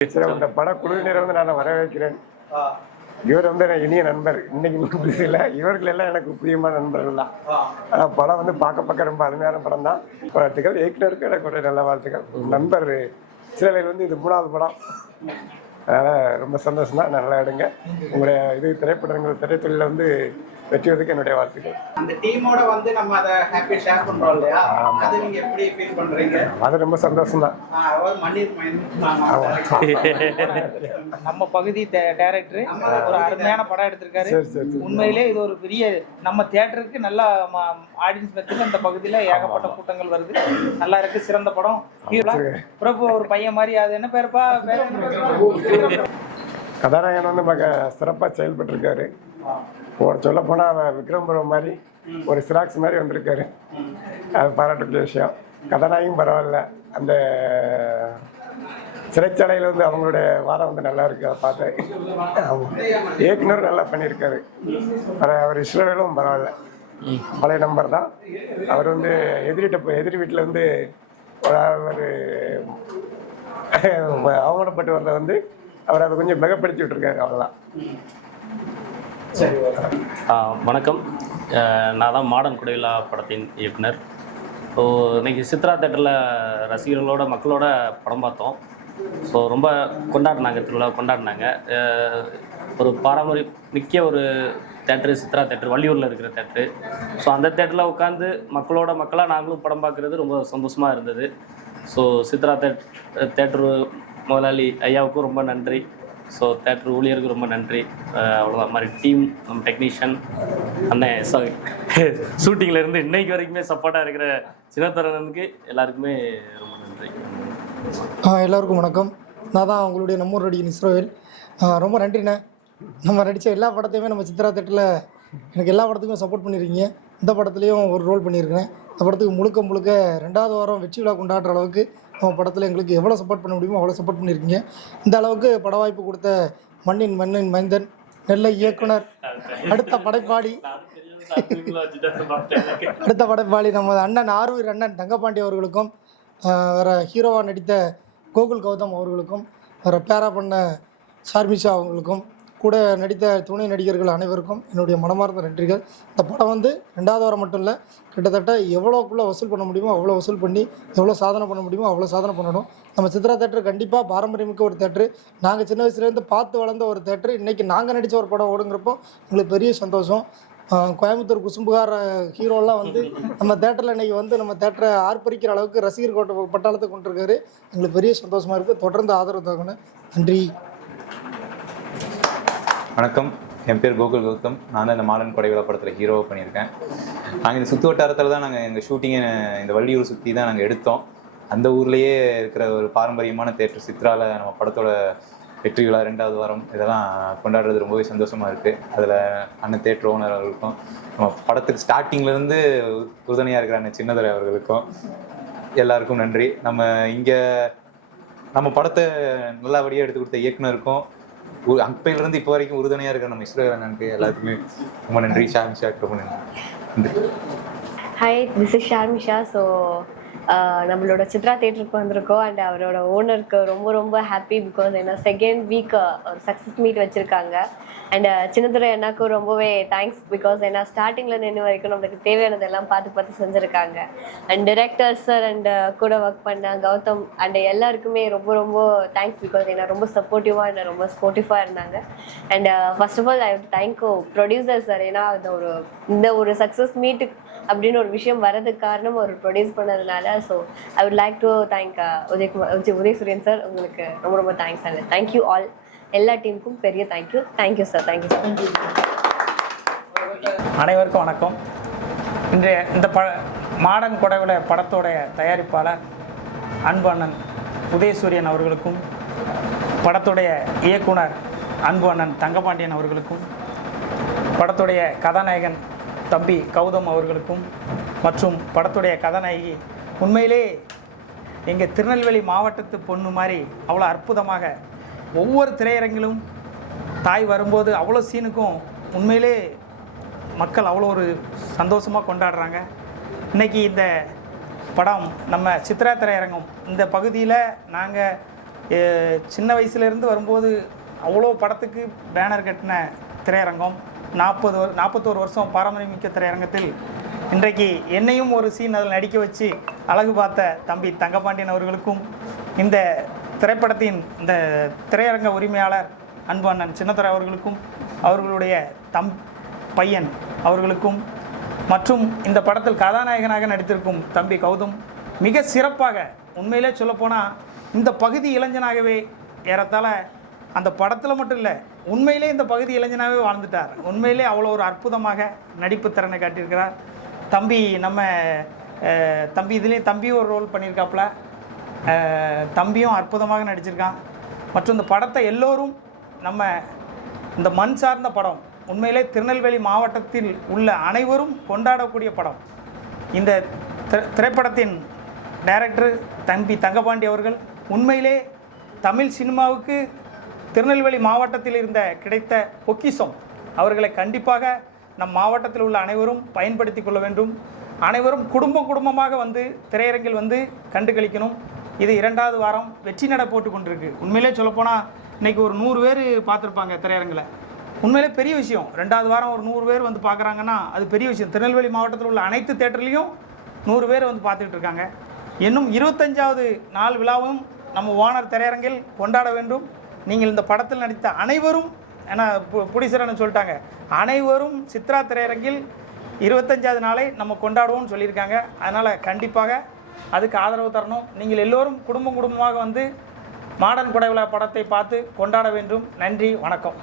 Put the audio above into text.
சரி, இந்த படக்குழுவினரை வந்து நான் வரவேற்கிறேன். இவர் வந்து என் இனிய நண்பர். இன்னைக்கு இல்லை, இவர்கள் எல்லாம் எனக்கு பிரியமான நண்பர்கள் தான். படம் வந்து பார்க்க ரொம்ப அருமையான படம் தான். வாழ்த்துக்கள். இயக்குனருக்கு எனக்கு ஒரு நல்ல வாழ்த்துக்கள். நண்பர் சிலையில் வந்து இது 3வது படம். அதனால் ரொம்ப சந்தோஷம் தான். நல்லா எடுங்க. உங்களுடைய திரைப்படங்கள் திரைத்துறையில் வந்து வெற்றிவதற்கு என்னுடைய வாழ்த்துக்கள். அந்த டீமோட வந்து நம்ம அதை ஹாப்பி ஷேர் பண்றோம் இல்லையா, அது நீங்க எப்படி ஃபீல் பண்றீங்க? அது ரொம்ப சந்தோஷம் தான். நம்ம பகுதி டைரக்டர் ஒரு அருமையான படம் எடுத்திருக்காரு. உண்மையிலே இது ஒரு பெரிய நம்ம தியேட்டருக்கு நல்லா ஆடியன்ஸ் பத்தி இந்த பகுதியில ஏகப்பட்ட கூட்டங்கள் வருது. நல்லா இருக்கு, சிறந்த படம். பிரபு ஒரு பையன் மாதிரி, அது என்ன பேருப்பா? கதாநாயகன் வந்து சிறப்பாக செயல்பட்டிருக்காரு. சொல்ல போனால் விக்ரம்புரம் மாதிரி ஒரு சிராக்ஸ் மாதிரி வந்திருக்காரு. அது பாராட்டக்கூடிய விஷயம். கதாநாயகம் பரவாயில்ல. அந்த சிறைச்சாலையில் வந்து அவங்களுடைய வாரம் வந்து நல்லா இருக்கு. அதை பார்த்தேன். இயக்குனர் நல்லா பண்ணியிருக்காரு. அவர் இஸ்ரவேலும் பரவாயில்ல, பழைய நம்பர் தான். அவர் வந்து எதிரி வீட்டில் வந்து ஒரு அவமானப்பட்டு வந்த வந்து அவர் அதை கொஞ்சம் மிகப்படுத்தி விட்டுருக்காரு. அவ்வளோதான். வணக்கம். நான் தான் மாடன் குடைவிழா படத்தின் இயக்குனர். ஸோ இன்றைக்கி சித்ரா தேட்டரில் ரசிகர்களோட மக்களோட படம் பார்த்தோம். ஸோ ரொம்ப கொண்டாடினாங்க, திருவிழா கொண்டாடினாங்க. ஒரு பாரம்பரிய மிக்க ஒரு தேட்டரு சித்ரா தேட்டர், வள்ளியூரில் இருக்கிற தேட்டரு. ஸோ அந்த தேட்டரில் உட்காந்து மக்களாக நாங்களும் படம் பார்க்குறது ரொம்ப சந்தோஷமாக இருந்தது. ஸோ சித்ரா தேட்டரு முதலாளி ஐயாவுக்கும் ரொம்ப நன்றி. ஸோ தேட்டர் ஊழியருக்கு ரொம்ப நன்றி. அவ்வளோதான். மாதிரி டீம், நம்ம டெக்னீஷியன் அண்ணன் ஷூட்டிங்லேருந்து இன்னைக்கு வரைக்குமே சப்போர்ட்டாக இருக்கிற சின்னத்தரனுக்கு எல்லாருக்குமே ரொம்ப நன்றி. எல்லோருக்கும் வணக்கம். நான் தான் உங்களுடைய நம்மூர் நடிகன் இஸ்ரோவேல். ரொம்ப நன்றிண்ணே. நம்ம நடித்த எல்லா படத்தையுமே நம்ம சித்ரா தேட்டரில் எனக்கு எல்லா படத்துக்குமே சப்போர்ட் பண்ணியிருக்கீங்க. இந்த படத்துலேயும் ஒரு ரோல் பண்ணியிருக்கேன். இந்த படத்துக்கு முழுக்க 2வது வாரம் வெற்றி விழா கொண்டாடுற அளவுக்கு நம்ம படத்தில் எங்களுக்கு எவ்வளோ சப்போர்ட் பண்ண முடியுமோ அவ்வளோ சப்போர்ட் பண்ணியிருக்கீங்க. இந்த அளவுக்கு பட வாய்ப்பு கொடுத்த மண்ணின் மைந்தன், நெல்லை இயக்குனர், அடுத்த படைப்பாளி நம்ம அண்ணன் ஆர்வீர் அண்ணன் தங்கபாண்டி அவர்களுக்கும், வேறு ஹீரோவாக நடித்த கோகுல் கௌதம் அவர்களுக்கும், வேறு பேரா பண்ண ஷார்மிஷா அவங்களுக்கும், கூட நடித்த துணை நடிகர்கள் அனைவருக்கும் என்னுடைய மனமார்ந்த நன்றிகள். இந்த படம் வந்து 2வது வாரம் மட்டும் இல்லை, கிட்டத்தட்ட எவ்வளோக்குள்ளே வசூல் பண்ண முடியுமோ அவ்வளோ வசூல் பண்ணி, எவ்வளோ சாதனை பண்ண முடியுமோ அவ்வளோ சாதனை பண்ணணும். நம்ம சித்ரா தேட்டர் கண்டிப்பாக பாரம்பரியமிக்க ஒரு தேட்டரு. நாங்கள் சின்ன வயசுலேருந்து பார்த்து வளர்ந்த ஒரு தேட்டரு. இன்றைக்கி நாங்கள் நடித்த ஒரு படம் ஓடுங்கிறப்போ எங்களுக்கு பெரிய சந்தோஷம். கோயம்புத்தூர் குசும்புகார ஹீரோலாம் வந்து நம்ம தேட்டரில் இன்றைக்கி வந்து நம்ம தேட்டரை ஆர்ப்பரிக்கிற அளவுக்கு ரசிகர் பட்டாளத்தை கொண்டிருக்காரு. எங்களுக்கு பெரிய சந்தோஷமாக இருக்குது. தொடர்ந்து ஆதரவு தாங்கணும். நன்றி. வணக்கம். என் பேர் கோகுல் கௌதம். நான் தான் இந்த மாடன் கொடைவிழா படத்தில் ஹீரோவாக பண்ணியிருக்கேன். நாங்கள் இந்த சுற்று வட்டாரத்தில் தான் எங்கள் ஷூட்டிங்கை இந்த வள்ளியூர் சுற்றி தான் நாங்கள் எடுத்தோம். அந்த ஊர்லேயே இருக்கிற ஒரு பாரம்பரியமான தேட்டர் சித்ராவில் நம்ம படத்தோட வெற்றி விழா 2வது வாரம் இதெல்லாம் கொண்டாடுறது ரொம்பவே சந்தோஷமாக இருக்குது. அதில் அண்ணன் தேட்டர் ஓனர் அவர்களுக்கும், நம்ம படத்துக்கு ஸ்டார்டிங்லேருந்து உறுதுணையாக இருக்கிற அண்ணன் சின்னதுரை அவர்களுக்கும் எல்லாருக்கும் நன்றி. நம்ம படத்தை நல்லபடியாக எடுத்து கொடுத்த இயக்குனருக்கும், அப்பையிலிருந்து இப்போ வரைக்கும் உறுதுணையாக இருக்கிற நம்ம இஸ்ரோவேல் அண்ணனுக்கு எல்லாத்துக்குமே ரொம்ப நன்றி. ஷார்மிஷா ரொம்ப நன்றி. Hi, this is Sharmisha. So நம்மளோட சித்ரா தேட்டருக்கு வந்திருக்கோம். அண்ட் அவரோட ஓனருக்கு ரொம்ப ஹாப்பி. பிகாஸ் என்ன 2nd வீக் ஒரு சக்ஸஸ் மீட் வச்சுருக்காங்க. அண்ட் சின்னதுரை அண்ணாக்கும் ரொம்பவே தேங்க்ஸ். பிகாஸ் ஏன்னா ஸ்டார்டிங்கில் நின்று வரைக்கும் நம்மளுக்கு தேவையானதெல்லாம் பார்த்து செஞ்சுருக்காங்க. அண்ட் டிரெக்டர் சார் அண்ட் கூட ஒர்க் பண்ண கௌதம் அண்ட் எல்லாருக்குமே ரொம்ப தேங்க்ஸ். பிகாஸ் ஏன்னா ரொம்ப சப்போர்ட்டிவாக அண்ட் ரொம்ப ஸ்போர்ட்டிவாக இருந்தாங்க. And first of all I would thank producer sir. ஏன்னா இந்த ஒரு சக்ஸஸ் மீட்டு அப்படின்னு ஒரு விஷயம் வரதுக்கு காரணம் ஒரு ப்ரொடியூஸ் பண்ணதுனால. So I would like to thank Udhayasuriyan sir. உங்களுக்கு ரொம்ப தேங்க்ஸ். அண்ட் தேங்க்யூ ஆல், எல்லா டீமுக்கும் பெரிய தேங்க்யூ சார். Thank you sir. அனைவருக்கும் வணக்கம். இன்றைய இந்த மாடன் கொடைவிழா படத்தோடைய தயாரிப்பாளர் அன்பு அண்ணன் உதயசூரியன் அவர்களுக்கும், படத்துடைய இயக்குனர் அன்பு அண்ணன் தங்கபாண்டியன் அவர்களுக்கும், படத்துடைய கதாநாயகன் தம்பி கௌதம் அவர்களுக்கும், மற்றும் படத்துடைய கதாநாயகி உண்மையிலே எங்கள் திருநெல்வேலி மாவட்டத்து பொண்ணு மாதிரி அவ்வளோ அற்புதமாக ஒவ்வொரு திரையரங்கிலும் தாய் வரும்போது அவ்வளோ சீனுக்கும் உண்மையிலே மக்கள் அவ்வளோ ஒரு சந்தோஷமாக கொண்டாடுறாங்க. இன்றைக்கி இந்த படம் நம்ம சித்ரா திரையரங்கம் இந்த பகுதியில் நாங்கள் சின்ன வயசுலேருந்து வரும்போது அவ்வளோ படத்துக்கு பேனர் கட்டின திரையரங்கம் 41 வருஷம் பாரம்பரியமிக்க திரையரங்கத்தில் இன்றைக்கு என்னையும் ஒரு சீன் அதில் நடிக்க வச்சு அழகு பார்த்த தம்பி தங்கபாண்டியன் அவர்களுக்கும், இந்த திரைப்படத்தின் இந்த திரையரங்க உரிமையாளர் அன்பு அண்ணன் சின்னத்துரை அவர்களுக்கும், அவர்களுடைய பையன் அவர்களுக்கும், மற்றும் இந்த படத்தில் கதாநாயகனாக நடித்திருக்கும் தம்பி கௌதம் மிக சிறப்பாக, உண்மையிலே சொல்லப்போனால் இந்த பகுதி இளைஞனாகவே ஏறத்தாழ அந்த படத்தில் மட்டும் இல்லை, உண்மையிலே இந்த பகுதி இளைஞனாகவே வாழ்ந்துட்டார். உண்மையிலே அவ்வளோ ஒரு அற்புதமாக நடிப்பு திறனை காட்டியிருக்கிறார் தம்பி. நம்ம தம்பி இதுலேயும் தம்பியும் ஒரு ரோல் பண்ணியிருக்காப்புல, தம்பியும் அற்புதமாக நடிச்சிருக்கான். மற்றும் இந்த படத்தை எல்லோரும் நம்ம இந்த மண் சார்ந்த படம், உண்மையிலே திருநெல்வேலி மாவட்டத்தில் உள்ள அனைவரும் கொண்டாடக்கூடிய படம். இந்த திரைப்படத்தின் டைரக்டர் தம்பி தங்கபாண்டி அவர்கள் உண்மையிலே தமிழ் சினிமாவுக்கு திருநெல்வேலி மாவட்டத்தில் இருந்த கிடைத்த பொக்கிஷம். அவர்களை கண்டிப்பாக நம் மாவட்டத்தில் உள்ள அனைவரும் பயன்படுத்தி கொள்ள வேண்டும். அனைவரும் குடும்பமாக வந்து திரையரங்கில் வந்து கண்டு கழிக்கணும். இது 2வது வாரம் வெற்றி நடை போட்டு கொண்டிருக்கு. உண்மையிலே சொல்லப்போனால் இன்றைக்கி ஒரு 100 பேர் பார்த்துருப்பாங்க திரையரங்கில். உண்மையிலே பெரிய விஷயம். 2வது வாரம் ஒரு 100 பேர் வந்து பார்க்குறாங்கன்னா அது பெரிய விஷயம். திருநெல்வேலி மாவட்டத்தில் உள்ள அனைத்து தேட்டர்லேயும் 100 பேர் வந்து பார்த்துட்டு இருக்காங்க. இன்னும் 25வது நாள் விழாவும் நம்ம ஓனர் திரையரங்கில் கொண்டாட வேண்டும். நீங்கள் இந்த படத்தில் நடித்த அனைவரும், ஏன்னா புடிசரன்னு சொல்லிட்டாங்க, அனைவரும் சித்ரா திரையரங்கில் 25வது நாளை நம்ம கொண்டாடுவோம்னு சொல்லியிருக்காங்க. அதனால் கண்டிப்பாக அதுக்கு ஆதரவு தரணும். நீங்கள் எல்லோரும் குடும்பமாக வந்து மாடர்ன் கொடை விழா படத்தை பார்த்து கொண்டாட வேண்டும். நன்றி, வணக்கம்.